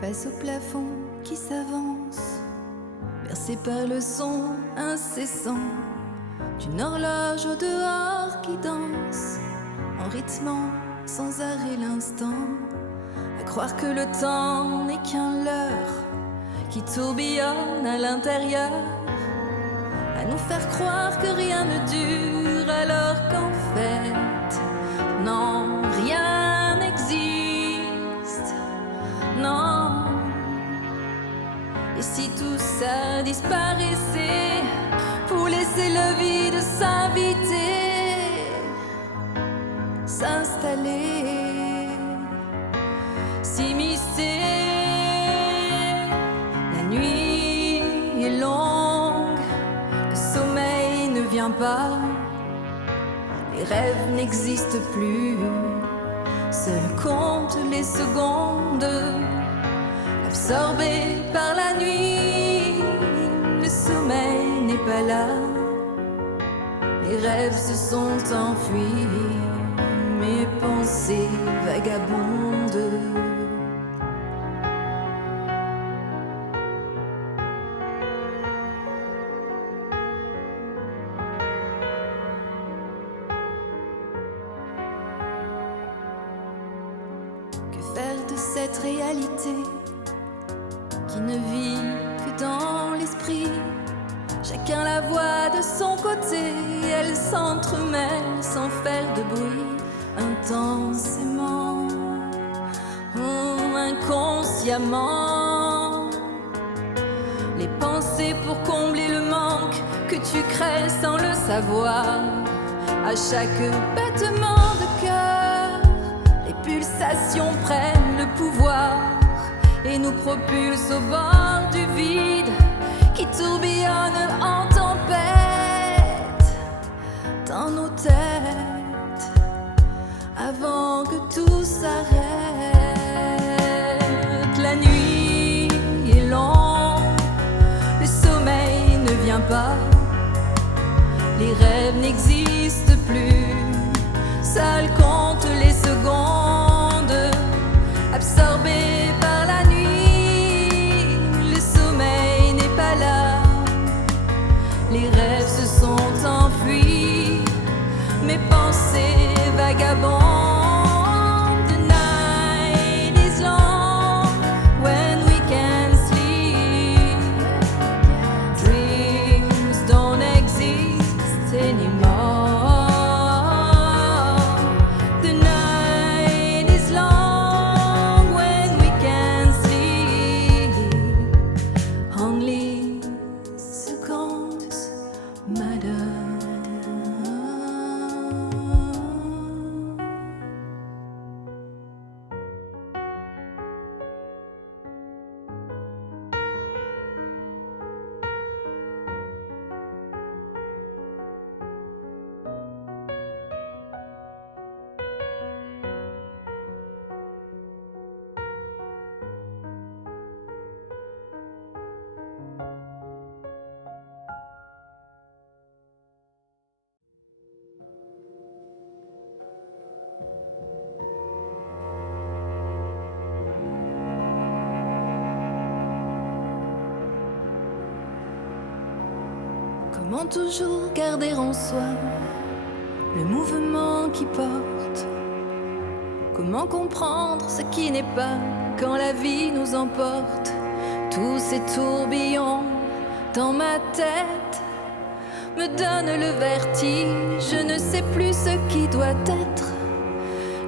face au plafond qui s'avance, bercé par le son incessant d'une horloge au dehors qui danse, en rythmant sans arrêt l'instant, à croire que le temps n'est qu'un leurre qui tourbillonne à l'intérieur, à nous faire croire que rien ne dure alors qu'en fait, non, rien n'existe, non. Et si tout ça disparaissait pour laisser le vide s'inviter, s'installer, s'immiscer. La nuit est longue, le sommeil ne vient pas, les rêves n'existent plus, seuls comptent les secondes, absorbés par la nuit. Le sommeil n'est pas là, les rêves se sont enfuis, mes pensées vagabondes. Que faire de cette réalité qui ne vit que dans l'esprit? Chacun la voit de son côté, elle s'entremêle sans faire de bruit, intensément, inconsciemment. Les pensées pour combler le manque que tu crées sans le savoir. À chaque battement de cœur, les pulsations prennent le pouvoir et nous propulsent au bord du vide qui tourbillonne en tempête dans nos têtes avant que tout s'arrête. La nuit est longue, le sommeil ne vient pas, les rêves n'existent plus, seuls comptent les secondes, absorbés par la nuit. Le sommeil n'est pas là, les rêves se sont enfuis, mes pensées vagabondes. The night is long when we can't sleep, dreams don't exist anymore. The night is long when we can't sleep, only seconds matter. Comment toujours garder en soi le mouvement qui porte? Comment comprendre ce qui n'est pas quand la vie nous emporte? Tous ces tourbillons dans ma tête me donnent le vertige, je ne sais plus ce qui doit être.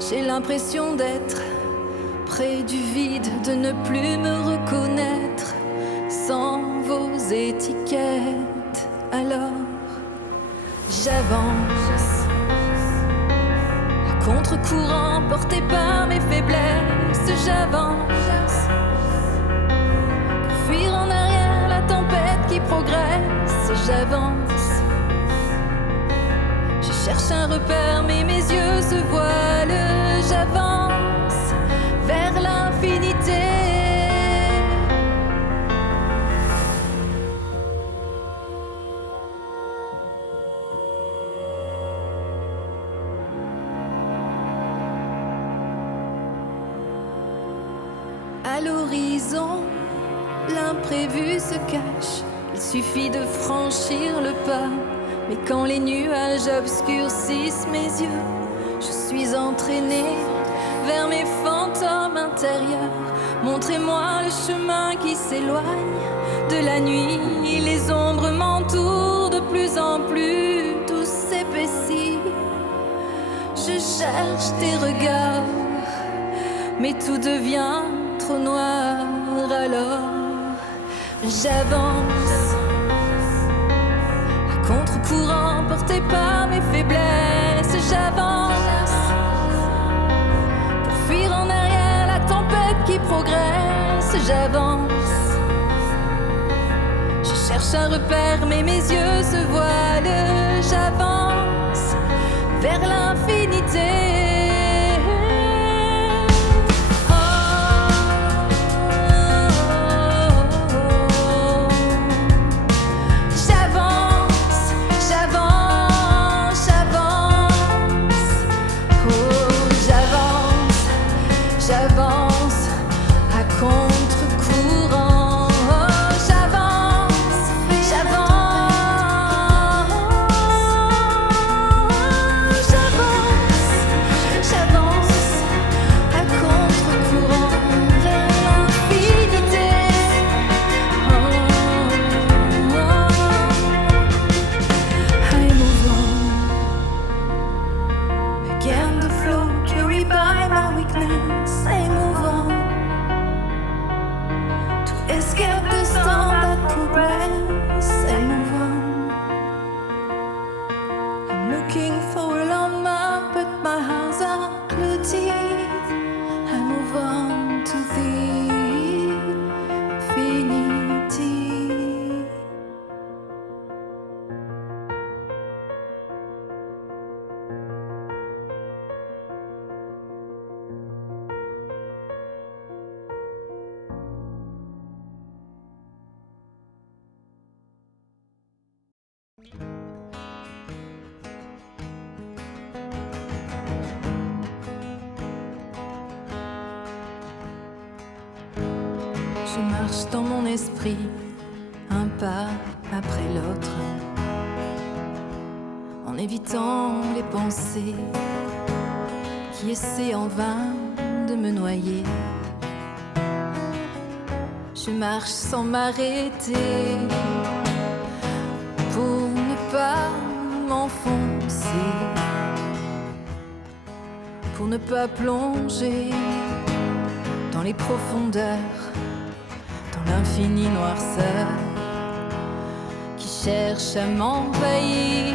J'ai l'impression d'être près du vide, de ne plus me reconnaître sans vos étiquettes. Alors j'avance à contre-courant, porté par mes faiblesses. J'avance pour fuir en arrière la tempête qui progresse. J'avance, je cherche un repère mais mes yeux se voilent. J'avance vers l'infinité. À l'horizon, l'imprévu se cache. Il suffit de franchir le pas. Mais quand les nuages obscurcissent mes yeux, je suis entraînée vers mes fantômes intérieurs. Montrez-moi le chemin qui s'éloigne de la nuit. Les ombres m'entourent de plus en plus, tout s'épaissit. Je cherche tes regards, mais tout devient trop noir. Alors j'avance à contre-courant, porté par mes faiblesses. J'avance pour fuir en arrière la tempête qui progresse. J'avance, je cherche un repère, mais mes yeux se voilent. J'avance vers l'infinité. Je marche dans mon esprit, un pas après l'autre, en évitant les pensées qui essaient en vain de me noyer. Je marche sans m'arrêter pour ne pas m'enfoncer, pour ne pas plonger dans les profondeurs, l'infinie noirceur qui cherche à m'envahir.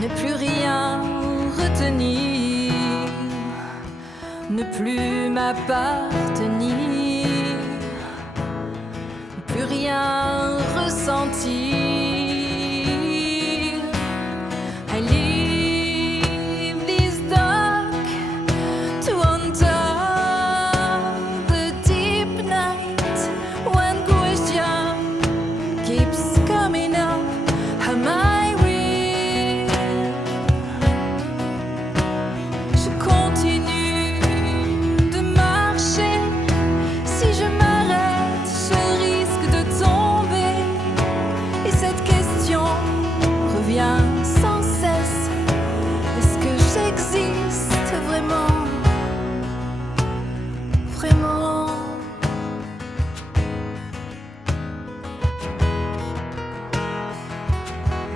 Ne plus rien retenir, ne plus m'appartenir, ne plus rien ressentir. I leave this dark to wander.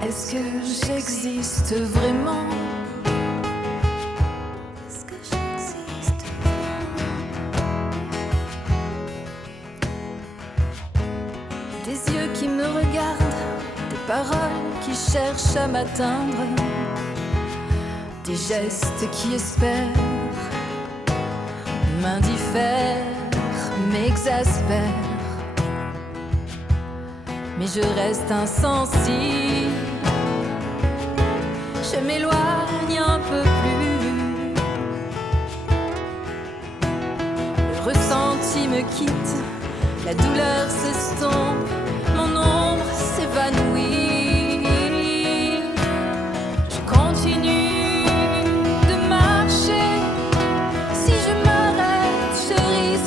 Est-ce que j'existe vraiment? Est-ce que j'existe vraiment? Des yeux qui me regardent, des paroles qui cherchent à m'atteindre, des gestes qui espèrent m'indiffèrent, m'exaspèrent. Mais je reste insensible. Je m'éloigne un peu plus. Le ressenti me quitte, la douleur s'estompe, mon ombre s'évanouit. Je continue de marcher. Si je m'arrête, je risque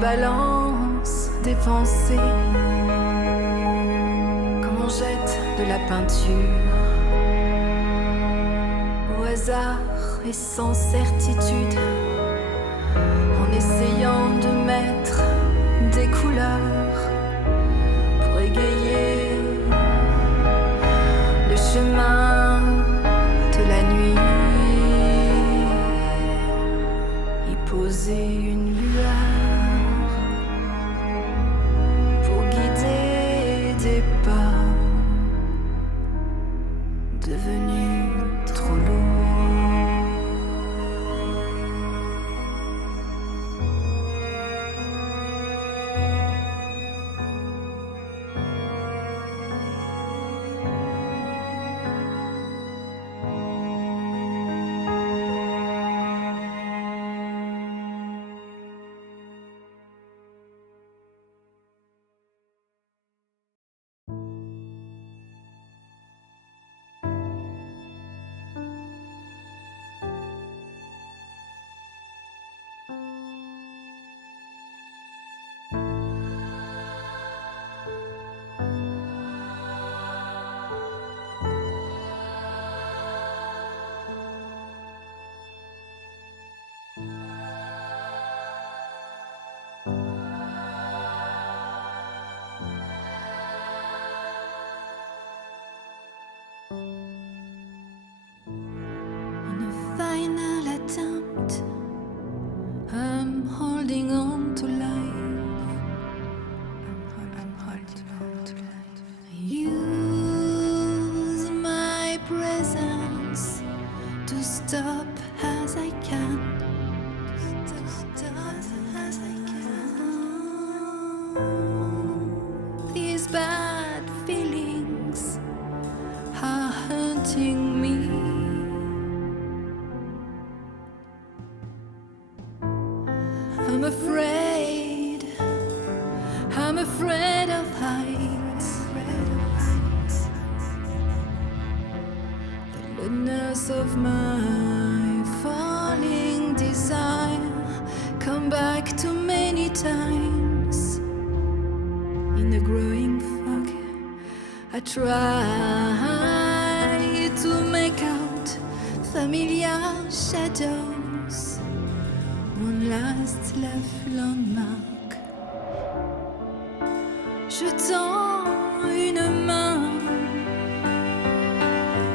balance des pensées, comme on jette de la peinture au hasard et sans certitude, en essayant de mettre des couleurs pour égayer le chemin de la nuit, y poser une lueur pour guider des pas devenus trop lourds. Final attempt, I'm holding on to life. I'm holding on to life. Use my presence to stop as I can. As I can. These bad feelings are hurting me. I'm afraid of heights. The goodness of my falling desire come back too many times. In the growing fog, I try to make out familiar shadows. One last left landmark. Je tends une main,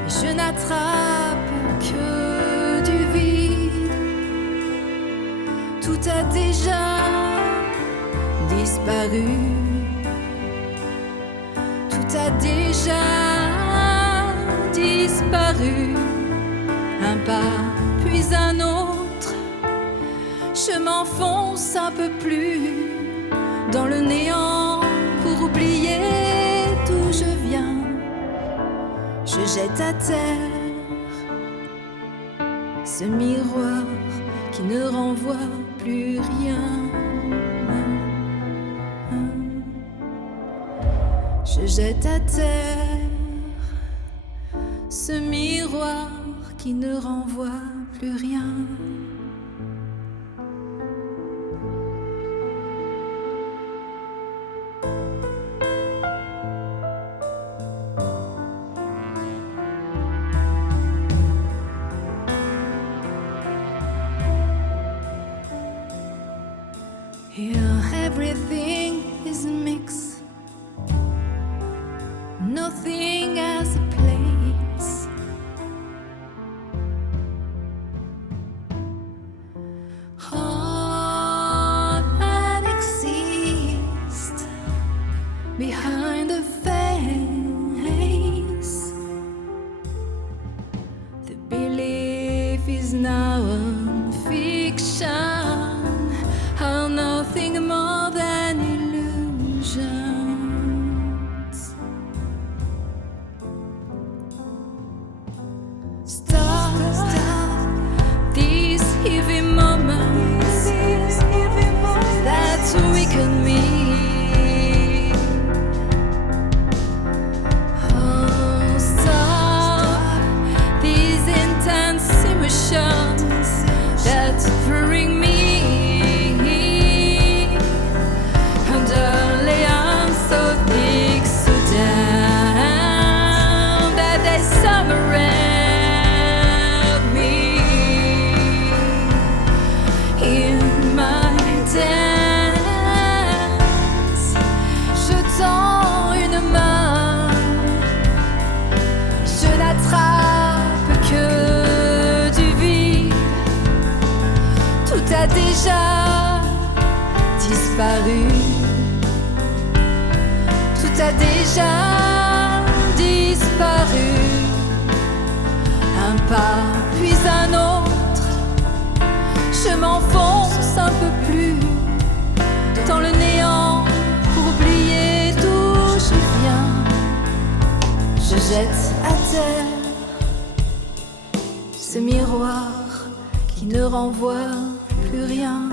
je n'attrape que du vide. Tout a déjà disparu. Tout a déjà disparu. Un pas, puis un autre. Je m'enfonce un peu plus dans le néant pour oublier d'où je viens. Je jette à terre ce miroir qui ne renvoie plus rien. Je jette à terre ce miroir qui ne renvoie plus rien. Here everything is a mix. Nothing has a place. All that exists behind the face. The belief is now a fiction. Are nothing more than illusions. déjà disparu. Tout a déjà disparu. Un pas puis un autre, je m'enfonce un peu plus dans le néant pour oublier d'où je viens. Je jette à terre ce miroir qui ne renvoie plus rien.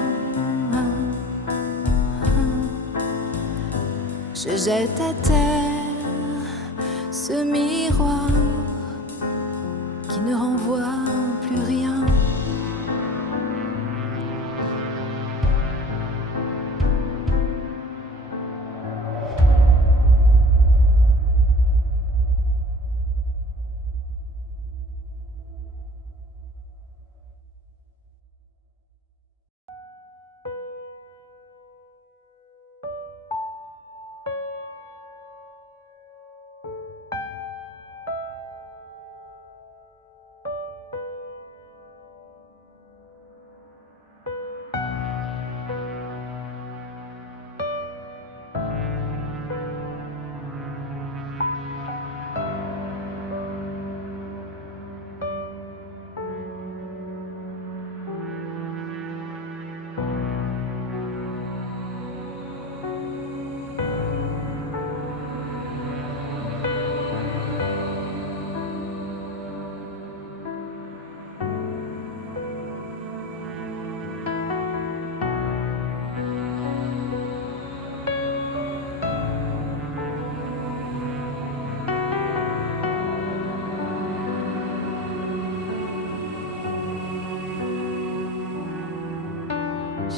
Je jette à terre ce miroir qui ne renvoie plus rien.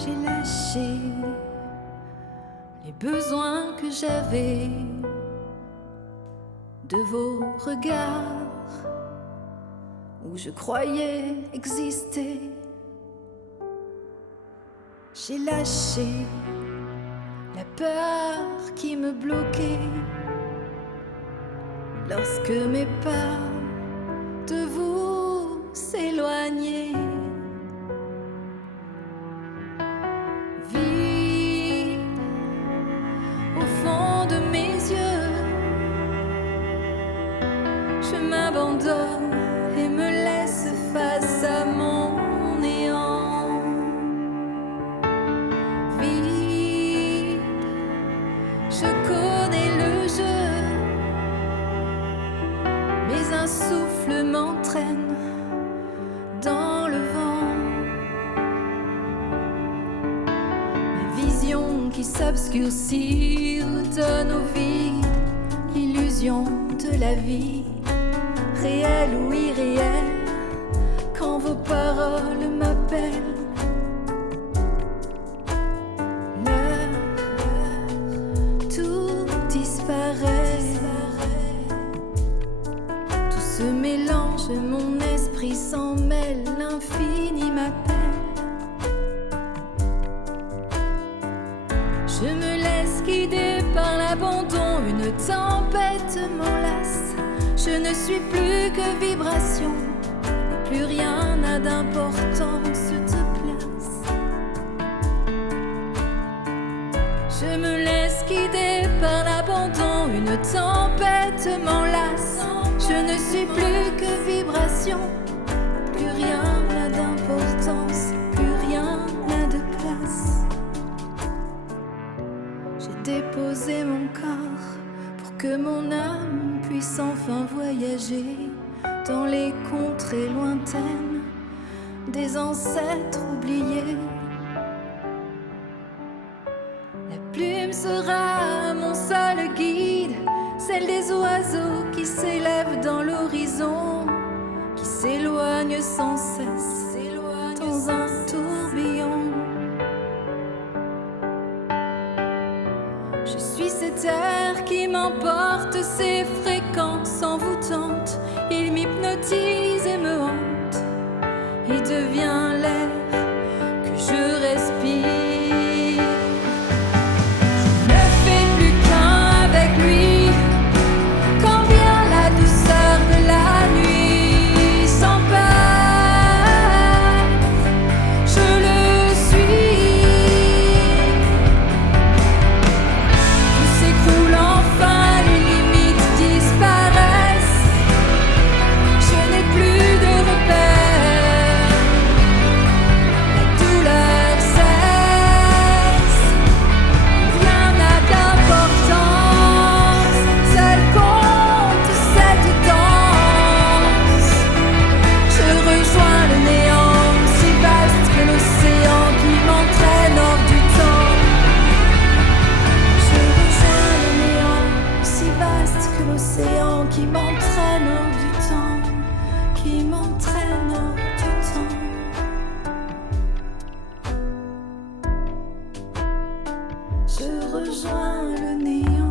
J'ai lâché les besoins que j'avais de vos regards où je croyais exister. J'ai lâché la peur qui me bloquait lorsque mes pas de vous s'éloignaient. M'abandonne et me laisse face à mon néant. Vide, je connais le jeu, mais un souffle m'entraîne dans le vent. Mes visions qui s'obscurcissent donnent au vide l'illusion de la vie. Réel ou irréel, quand vos paroles m'appellent. L'heure, tout disparaît. Tout se mélange, mon esprit s'en mêle, l'infini m'appelle. Je me laisse guider par l'abandon, une tempête m'enlace. Je ne suis plus que vibration, et plus rien n'a d'importance de place. Je me laisse guider par l'abandon, une tempête m'enlace. Je ne suis plus que vibration, plus rien n'a d'importance, plus rien n'a de place. J'ai déposé mon corps pour que mon âme puisse enfin voyager dans les contrées lointaines des ancêtres oubliés. La plume sera mon seul guide, celle des oiseaux qui s'élèvent dans l'horizon, qui s'éloignent sans cesse dans un tourbillon. Je suis cet air qui m'emporte, ses fréquences envoûtantes. Il m'hypnotise et me hante. Il devient l'air que je respire. Je ne fais plus qu'un avec lui. Quand vient la douceur de la nuit, sans peur, je le suis. rejoins le néant.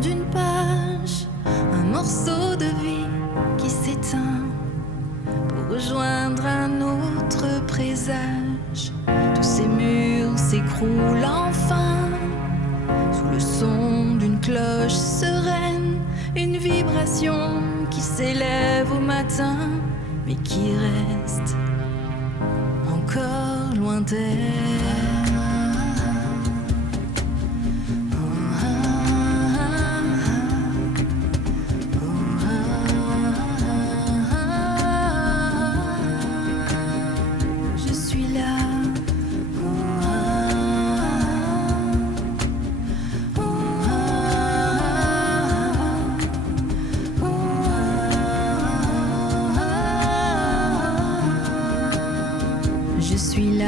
D'une page, un morceau de vie qui s'éteint pour rejoindre un autre présage. Tous ces murs s'écroulent enfin sous le son d'une cloche sereine, une vibration qui s'élève au matin mais qui reste encore lointaine. Je suis là.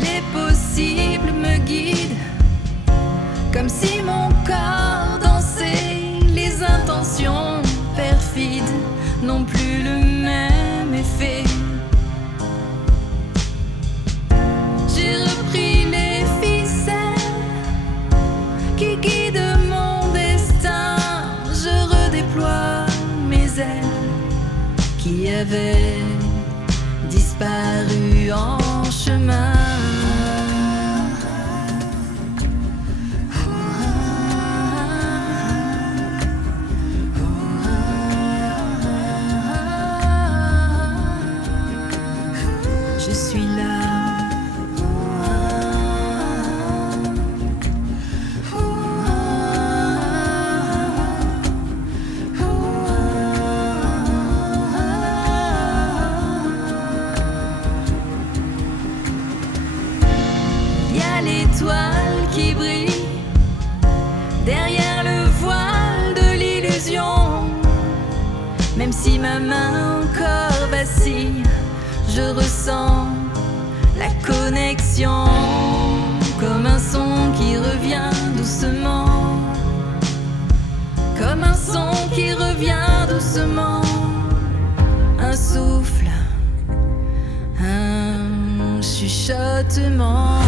Les possibles me guident, comme si mon corps dansait. Les intentions perfides n'ont plus le même effet. J'ai repris les ficelles qui guident mon destin. Je redéploie mes ailes qui avaient disparu en chemin. Je suis là. L'étoile qui brille derrière le voile de l'illusion. Même si ma main encore vacille, je ressens la connexion, comme un son qui revient doucement, comme un son qui revient doucement. Un souffle, un chuchotement.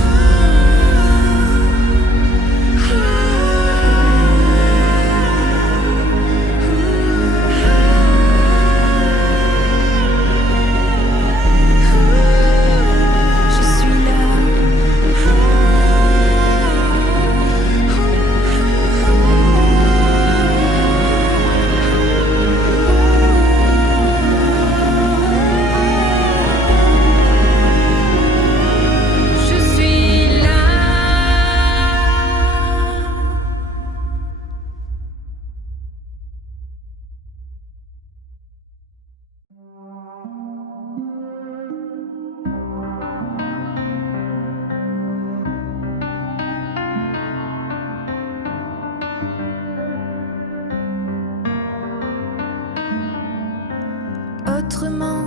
Autrement,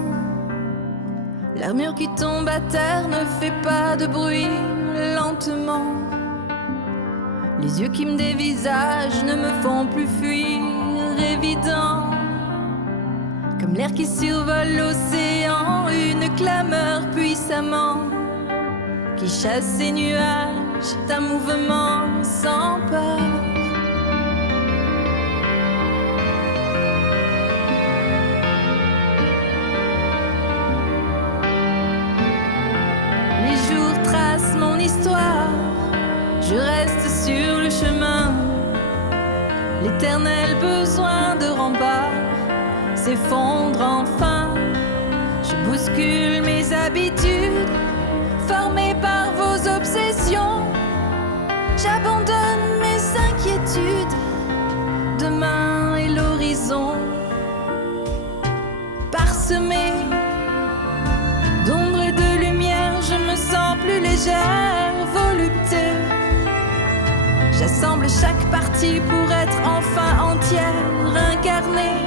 L'armure qui tombe à terre ne fait pas de bruit, lentement. Les yeux qui me dévisagent ne me font plus fuir, évident. Comme l'air qui survole l'océan, une clameur puissamment qui chasse ces nuages d'un mouvement sans peur. Les jours tracent mon histoire, je reste sur le chemin. L'éternel besoin de remparts s'effondre enfin. Je bouscule mes habitudes, formées par vos obsessions. J'abandonne mes inquiétudes, demain et l'horizon. Parsemé d'ombre et de lumière, je me sens plus légère, volupté. J'assemble chaque partie pour être enfin entière, incarnée.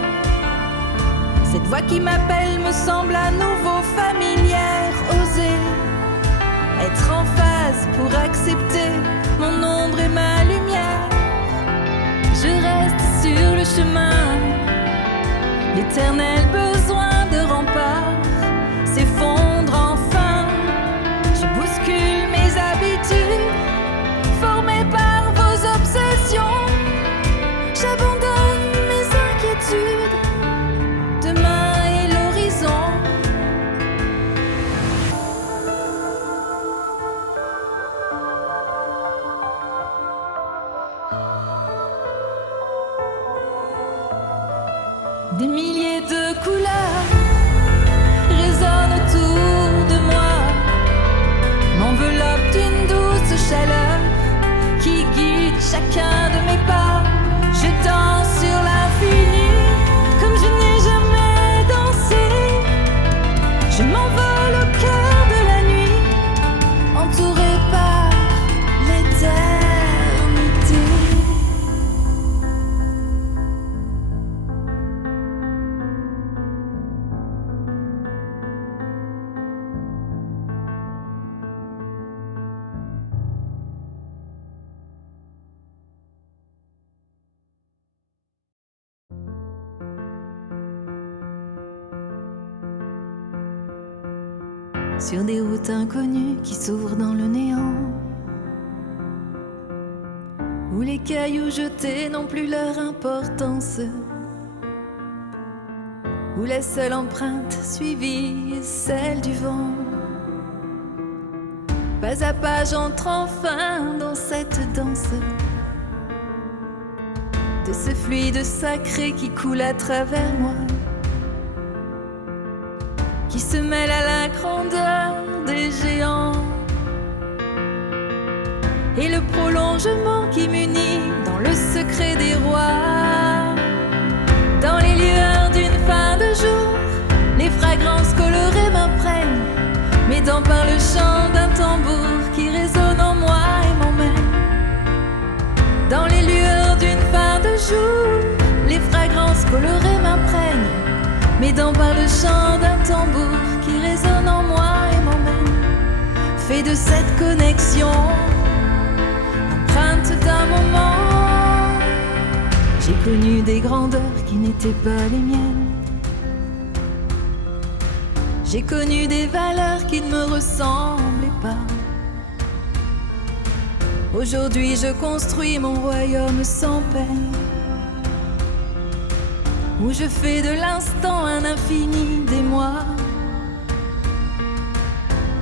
Cette voix qui m'appelle me semble à nouveau familière. Oser être en phase pour accepter mon ombre et ma lumière. Je reste sur le chemin. L'éternel besoin de remparts s'effondre enfin. Je bouscule mes habitudes, formées par vos obsessions. J'abandonne mes inquiétudes, demain et l'horizon. Des milliers de couleurs résonnent autour de moi, m'enveloppent d'une douce chaleur qui guide chacun de mes pas. Je danse sur l'infini comme je n'ai jamais dansé. Je m'envole au cœur de la nuit, entouré par l'éternité. Sur des routes inconnues qui s'ouvrent dans le néant, où les cailloux jetés n'ont plus leur importance, où la seule empreinte suivie est celle du vent. Pas à pas j'entre enfin dans cette danse de ce fluide sacré qui coule à travers moi, qui se mêle à la grandeur des géants et le prolongement qui m'unit dans le secret des rois. Dans les lueurs d'une fin de jour, les fragrances colorées m'imprègnent, mes dents par le chant d'un tambour qui résonne en moi et m'emmène. Dans les lueurs d'une fin de jour, les fragrances colorées m'imprègnent, mes dents par le chant d'un tambour qui résonne en moi et m'emmène. Fait de cette connexion l'empreinte d'un moment. J'ai connu des grandeurs qui n'étaient pas les miennes. J'ai connu des valeurs qui ne me ressemblaient pas. Aujourd'hui je construis mon royaume sans peine, où je fais de l'instant un infini des mois.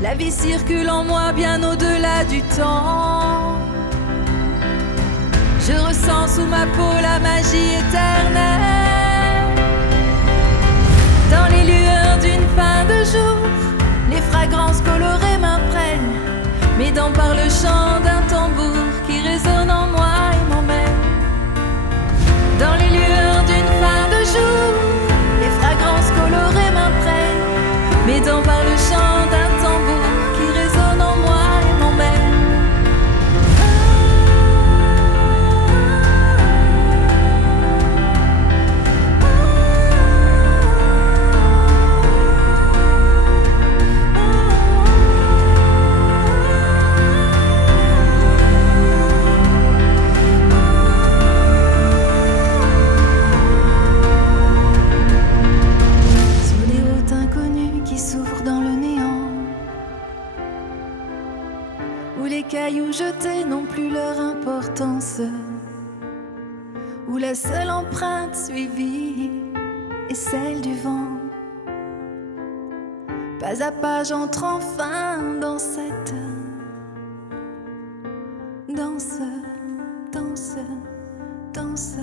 La vie circule en moi bien au-delà du temps. Je ressens sous ma peau la magie éternelle. Dans les lueurs d'une fin de jour, les fragrances colorées m'imprègnent, mes dents par le chant d'un tambour qui résonne en moi et m'emmène. Dans les lueurs d'une fin de jour, les fragrances colorées m'imprègnent, mes dents par le chant d'un tambour qui résonne en moi et m'emmène. cailloux jetés n'ont plus leur importance, où la seule empreinte suivie est celle du vent. Pas à pas j'entre enfin dans cette danse, danse, danse,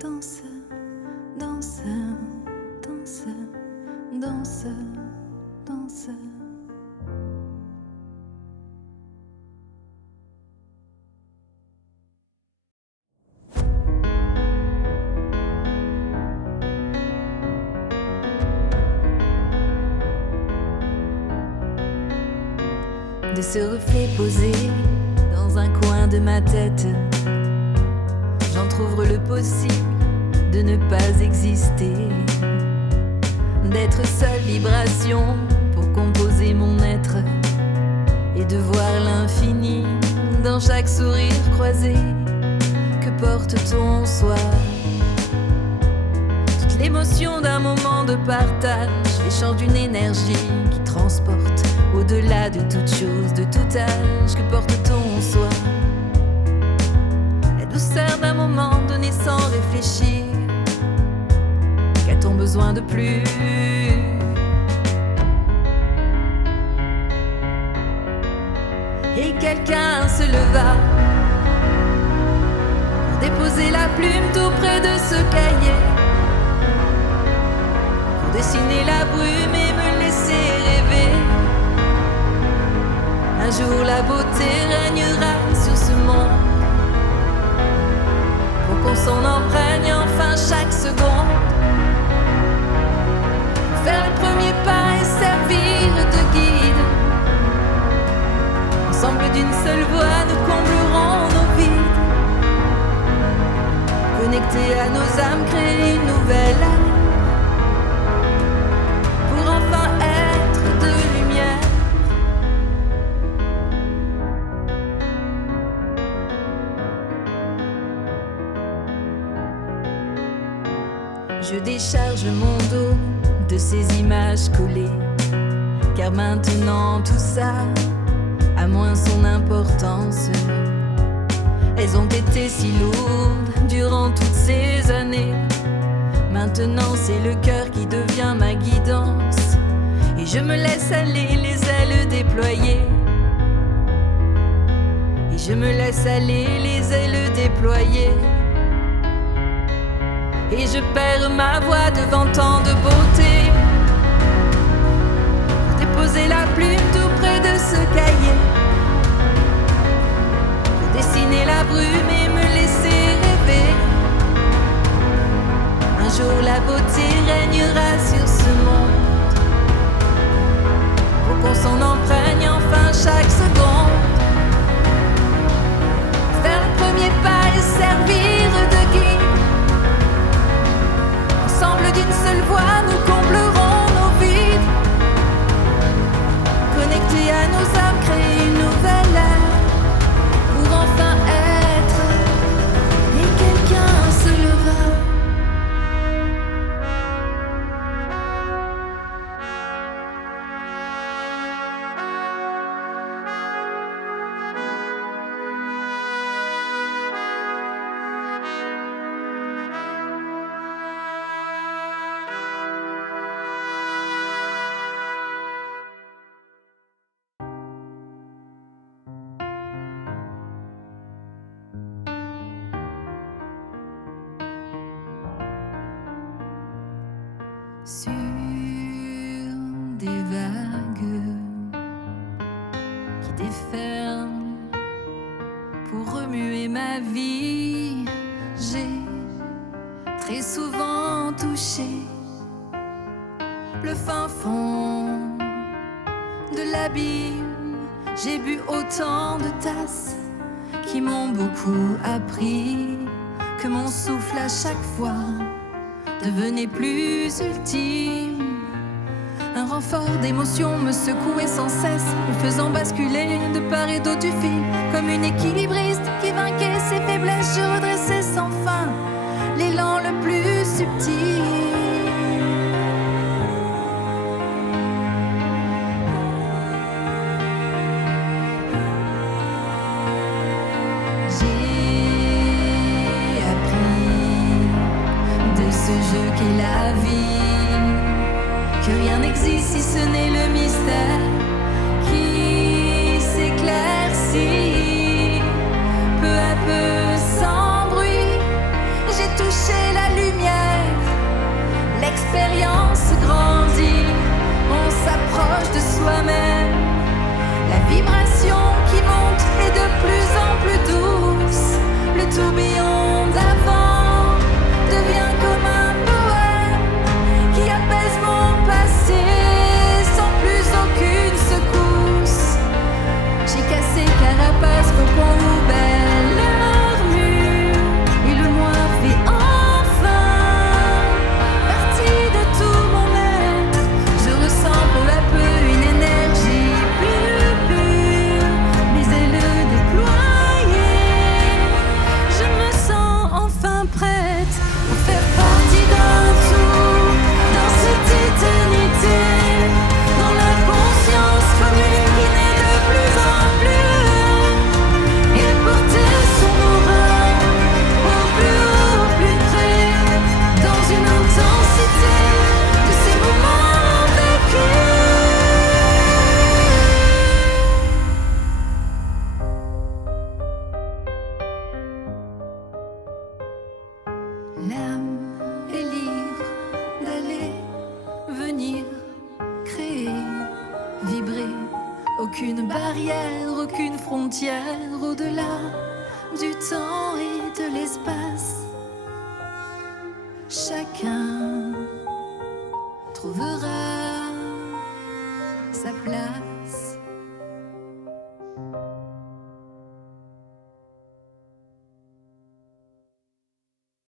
danse, danse, danse, danse, danse. De ce reflet posé dans un coin de ma tête, j'entr'ouvre le possible de ne pas exister, d'être seule vibration pour composer mon être, et de voir l'infini dans chaque sourire croisé que porte ton soir. Toute l'émotion d'un moment de partage, l'échange d'une énergie qui transporte au-delà de toute chose, de tout âge, que porte ton soir. La douceur d'un moment donné sans réfléchir. Qu'a-t-on besoin de plus? Et quelqu'un se leva pour déposer la plume tout près de ce cahier, pour dessiner la brume et me laisser rêver. Un jour la beauté régnera sur ce monde, pour qu'on s'en imprègne enfin chaque seconde. Faire le premier pas et servir de guide. Ensemble d'une seule voix nous comblerons nos vides. Connectés à nos âmes, créer une nouvelle ère, pour enfin être de lumière. Je décharge mon dos de ces images collées, car maintenant tout ça a moins son importance. Elles ont été si lourdes durant toutes ces années. Maintenant c'est le cœur qui devient ma guidance, et je me laisse aller les ailes déployées. Et je me laisse aller les ailes déployées. Et je perds ma voix devant tant de beauté, pour déposer la plume tout près de ce cahier, pour dessiner la brume et me laisser rêver. Un jour la beauté régnera sur ce monde, pour qu'on s'en imprègne enfin chaque seconde. Faire le premier pas et servir de guide. Ensemble d'une seule voix, nous comblerons nos vides. Connectés à nos âmes, créer une nouvelle ère, pour enfin être. Et quelqu'un se leva. Sur des vagues qui déferlent pour remuer ma vie, j'ai très souvent touché le fin fond de l'abîme. J'ai bu autant de tasses qui m'ont beaucoup appris que mon souffle à chaque fois devenait plus ultime. Un renfort d'émotions me secouait sans cesse, me faisant basculer de part et d'autre du fil. Comme une équilibriste qui vainquait ses faiblesses, je redressais sans fin l'élan le plus subtil. que rien n'existe si ce n'est le mystère qui s'éclaircit peu à peu sans bruit. J'ai touché la lumière, l'expérience grandit, on s'approche de soi-même. La vibration qui monte est de plus en plus douce. Le tourbillon d'avant devient comme un poème qui apaise mon passé sans plus aucune secousse. J'ai cassé carapace, cocon ou belle armure, et le moi fait enfin partie de tout mon être. Je ressens peu à peu une énergie plus pure, mes ailes déployées. Je me sens enfin prête pour faire partie d'un tout, dans cette éternité, dans la conscience commune qui naît de plus en plus, et porter son aura au plus haut, au plus près, dans une intensité de ces moments vécus. L'âme est libre d'aller, venir, créer, vibrer. Aucune barrière, aucune frontière au-delà du temps et de l'espace. Chacun trouvera sa place.